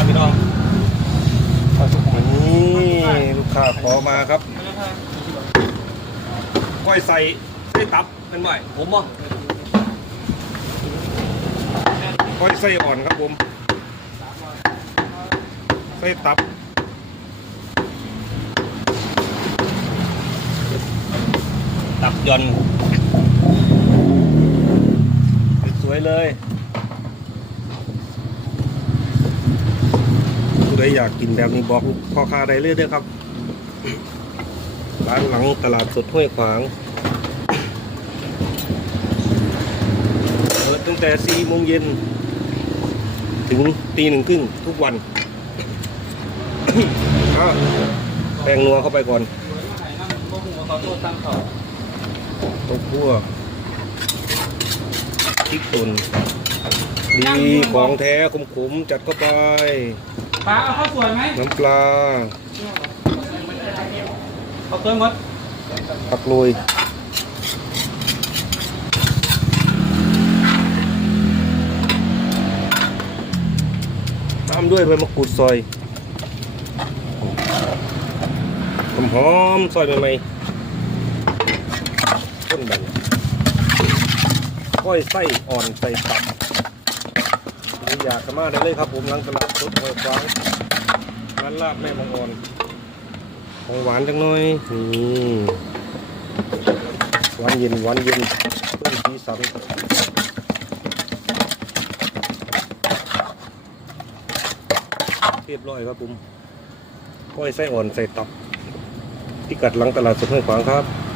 ครับพี่น้องนี่ลูกค้าขอมาครับก้อยใส่ไส้ตับเป็นบ่อยผมบ่ก้อยไส้อ่อนครับผมไส้ตับตับยอนสวยเลย ใดอยากกินแบบนี้บอกพ่อค้าได้เลยเด้อครับ ร้านหลังตลาดสดห้วยขวาง เปิดตั้งแต่4โมงเย็น ถึงตีหนึ่งครึ่งทุกวันแป้งนัวเข้าไปก่อนตกพัวพริกป่นดีของแท้ขมๆจัดเข้าไป ป้าเอาข้าวสวยไหมน้ำปลาเอาเติมมดผักโรยตามด้วยใบมะกรูดซอยหอมหอมๆซอยใหม่ๆต้นแบนก้อยไส้อ่อนใส่ตับนี่ อยากสามาได้เลยครับผมหลังตลาดสดห้วยขวางร้านลาบแม่บางอ่อนของหวานจังหน่อยนี่หวานเย็นหวานเย็นเพิ่มสีสันเรียบร้อยครับผมก้อยไส้อ่อนใส่ตับพิกัดหลังตลาดสดห้วยขวางครับ